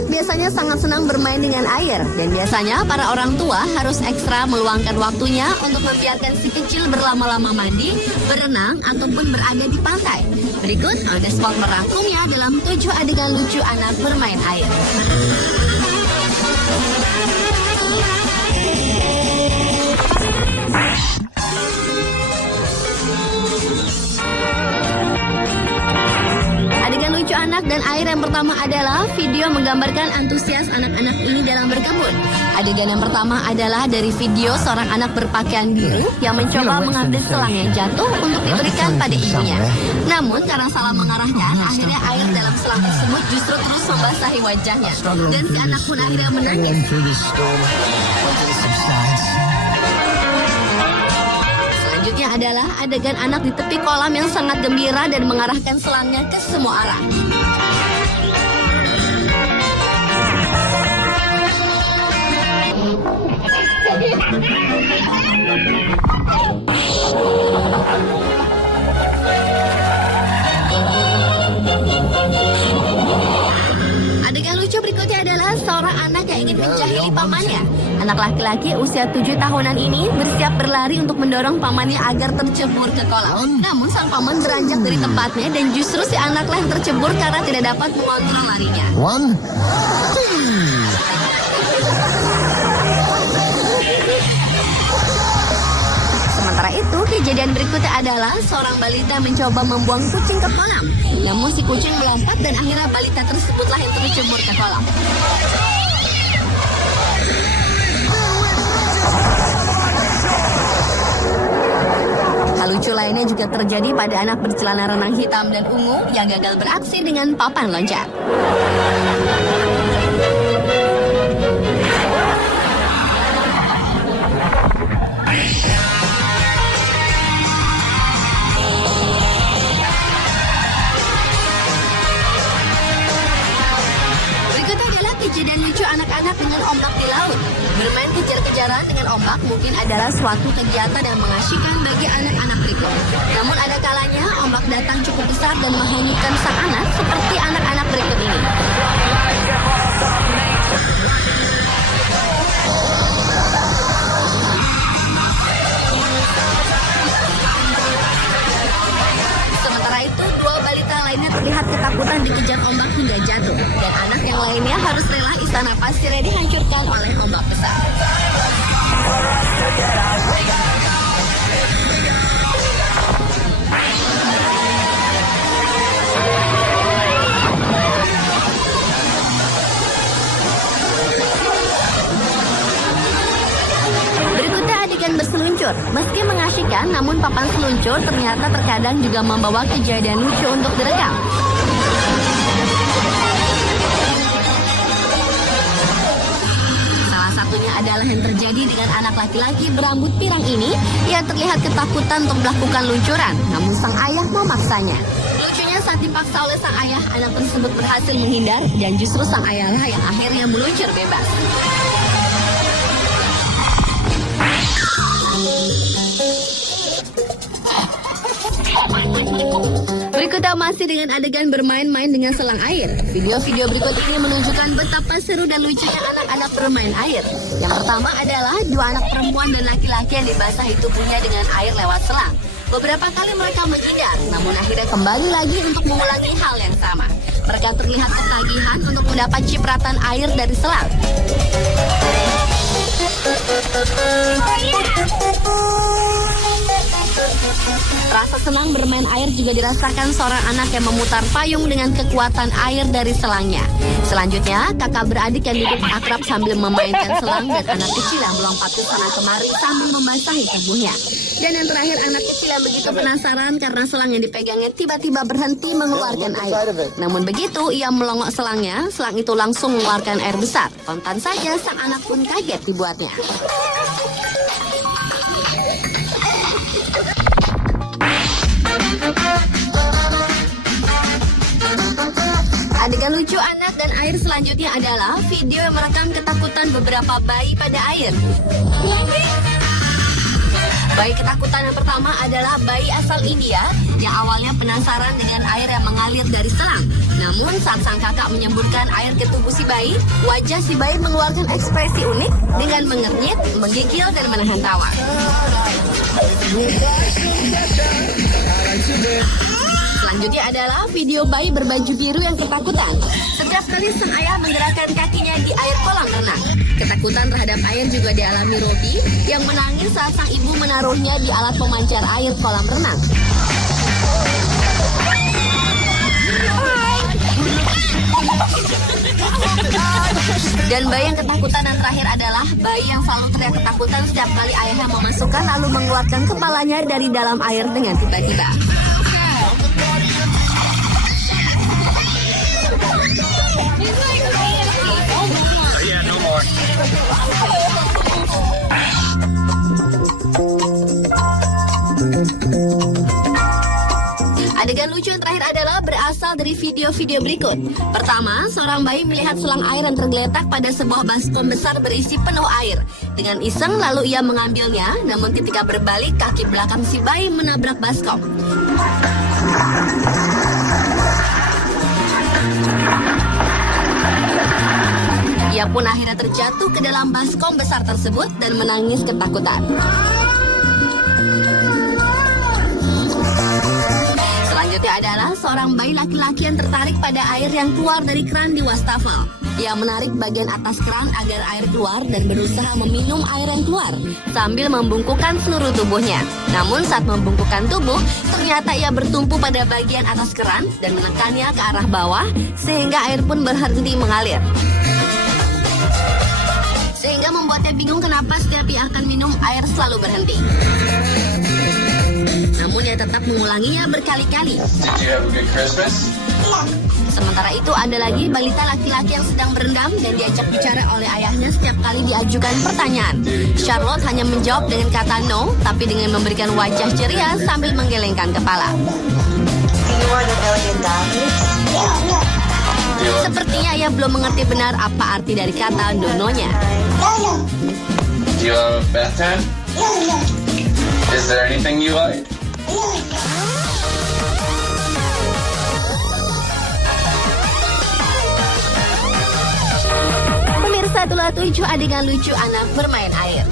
anak biasanya sangat senang bermain dengan air, dan biasanya para orang tua harus ekstra meluangkan waktunya untuk membiarkan si kecil berlama-lama mandi, berenang, ataupun berada di pantai. Berikut on the spot merangkumnya dalam 7 adegan lucu anak bermain air. Adegan lucu anak dan air yang pertama adalah video menggambarkan antusias anak-anak ini dalam berkebun. Adegan yang pertama adalah dari video seorang anak berpakaian biru yang mencoba mengambil selang yang jatuh untuk diberikan pada ibunya. Namun karena salah mengarahkan, akhirnya air dalam selang tersebut justru terus membasahi wajahnya. Dan si anak pun akhirnya menangis. Selanjutnya adalah adegan anak di tepi kolam yang sangat gembira dan mengarahkan selangnya ke semua arah. Adegan lucu berikutnya adalah seorang anak yang ingin menjahili pamannya. Anak laki-laki usia 7 tahunan ini bersiap berlari untuk mendorong pamannya agar tercebur ke kolam. Namun sang paman beranjak dari tempatnya dan justru si anaklah yang tercebur karena tidak dapat mengontrol larinya. Sementara itu, kejadian berikutnya adalah seorang balita mencoba membuang kucing ke kolam. Namun si kucing melompat dan akhirnya balita tersebutlah yang tercebur ke kolam. Hal lucu lainnya juga terjadi pada anak bercelana renang hitam dan ungu yang gagal beraksi dengan papan loncat. Kejadian lucu anak-anak dengan ombak di laut. Bermain kejar-kejaran dengan ombak mungkin adalah suatu kegiatan yang mengasyikkan bagi anak-anak berikut. Namun ada kalanya ombak datang cukup besar dan menghanyutkan sang anak seperti anak-anak berikut ini. Sementara itu, 2 balita lainnya terlihat ketakutan dikejar ombak hingga jatuh. Dan anak yang lainnya harus rela istana pasirnya dihancurkan oleh ombak besar. Berikutnya adegan berseluncur. Meski mengasyikkan, namun papan seluncur ternyata terkadang juga membawa kejadian lucu untuk direkam. Salah satunya adalah yang terjadi dengan anak laki-laki berambut pirang ini yang terlihat ketakutan untuk melakukan luncuran, namun sang ayah memaksanya. Lucunya saat dipaksa oleh sang ayah, anak tersebut berhasil menghindar dan justru sang ayahlah yang akhirnya meluncur bebas. Berikutnya masih dengan adegan bermain-main dengan selang air. Video-video berikut ini menunjukkan betapa seru dan lucunya anak-anak bermain air. Yang pertama adalah 2 anak perempuan dan laki-laki yang dibasahi tubuhnya dengan air lewat selang. Beberapa kali mereka menghindar, namun akhirnya kembali lagi untuk mengulangi hal yang sama. Mereka terlihat ketagihan untuk mendapat cipratan air dari selang. Rasa senang bermain air juga dirasakan seorang anak yang memutar payung dengan kekuatan air dari selangnya. Selanjutnya, kakak beradik yang duduk akrab sambil memainkan selang dan anak kecil yang melompat ke sana kemari sambil membasahi tubuhnya. Dan yang terakhir, anak kecil yang begitu penasaran karena selang yang dipegangnya tiba-tiba berhenti mengeluarkan air. Namun begitu ia melongok selangnya, selang itu langsung mengeluarkan air besar. Kontan saja sang anak pun kaget dibuatnya. Adegan lucu anak dan air selanjutnya adalah video yang merekam ketakutan beberapa bayi pada air. Bayi ketakutan yang pertama adalah bayi asal India yang awalnya penasaran dengan air yang mengalir dari selang. Namun saat sang kakak menyemburkan air ke tubuh si bayi, wajah si bayi mengeluarkan ekspresi unik dengan mengernyit, menggigil, dan menahan tawa. Selanjutnya adalah video bayi berbaju biru yang ketakutan. Setiap kali sang ayah menggerakkan kakinya di air kolam renang. Ketakutan terhadap air juga dialami Robi yang menangis saat sang ibu menaruhnya di alat pemancar air kolam renang. Dan bayi yang ketakutan yang terakhir adalah bayi yang selalu teriak ketakutan setiap kali ayahnya memasukkan lalu mengeluarkan kepalanya dari dalam air dengan tiba-tiba. Adegan lucu yang terakhir adalah berasal dari video-video berikut. Pertama, seorang bayi melihat selang air yang tergeletak pada sebuah baskom besar berisi penuh air. Dengan iseng, lalu ia mengambilnya, namun ketika berbalik, kaki belakang si bayi menabrak baskom. Ia pun akhirnya terjatuh ke dalam baskom besar tersebut dan menangis ketakutan. Selanjutnya adalah seorang bayi laki-laki yang tertarik pada air yang keluar dari keran di wastafel. Ia menarik bagian atas keran agar air keluar dan berusaha meminum air yang keluar sambil membungkukkan seluruh tubuhnya. Namun saat membungkukkan tubuh, ternyata ia bertumpu pada bagian atas keran dan menekannya ke arah bawah sehingga air pun berhenti mengalir. Sehingga membuatnya bingung kenapa setiap ia akan minum air selalu berhenti. Namun ia tetap mengulanginya berkali-kali. Sementara itu ada lagi balita laki-laki yang sedang berendam dan diajak bicara oleh ayahnya setiap kali diajukan pertanyaan. Charlotte hanya menjawab dengan kata no, tapi dengan memberikan wajah ceria sambil menggelengkan kepala. Sepertinya ia belum mengerti benar apa arti dari kata dononya. Do you have a bath time? Is there anything you like? Pemirsa, itulah 7 adegan lucu anak bermain air.